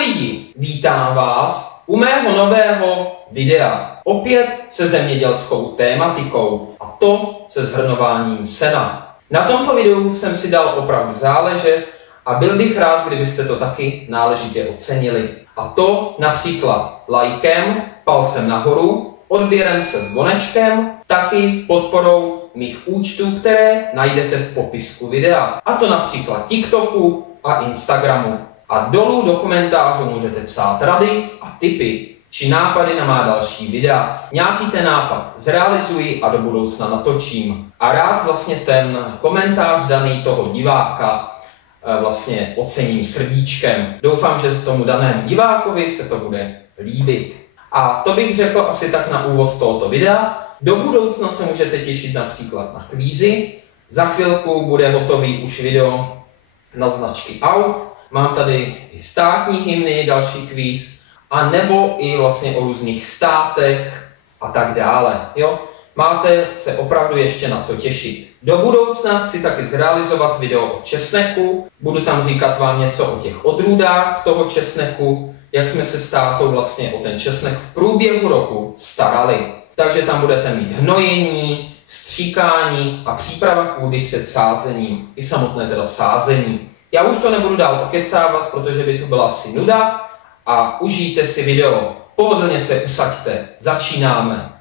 lidi, vítám vás u mého nového videa. Opět se zemědělskou tématikou, a to se zhrnováním sena. Na tomto videu jsem si dal opravdu záležet a byl bych rád, kdybyste to taky náležitě ocenili. A to například lajkem, palcem nahoru, odběrem se zvonečkem, taky podporou mých účtů, které najdete v popisku videa. A to například TikToku a Instagramu. A dolů do komentářů můžete psát rady a tipy či nápady na má další videa. Nějaký ten nápad zrealizuji a do budoucna natočím. A rád vlastně ten komentář daný toho diváka vlastně ocením srdíčkem. Doufám, že tomu danému divákovi se to bude líbit. A to bych řekl asi tak na úvod tohoto videa. Do budoucna se můžete těšit například na kvízy. Za chvilku bude hotový už video na značky aut. Mám tady i státní hymny, další kvíz, a nebo i vlastně o různých státech a tak dále. Jo? Máte se opravdu ještě na co těšit. Do budoucna chci taky zrealizovat video o česneku. Budu tam říkat vám něco o těch odrůdách toho česneku, jak jsme se s tátou vlastně o ten česnek v průběhu roku starali. Takže tam budete mít hnojení, stříkání a příprava půdy před sázením. I samotné teda sázení. Já už to nebudu dál okecávat, protože by to byla asi nuda, a užijte si video. Pohodlně se usaďte. Začínáme.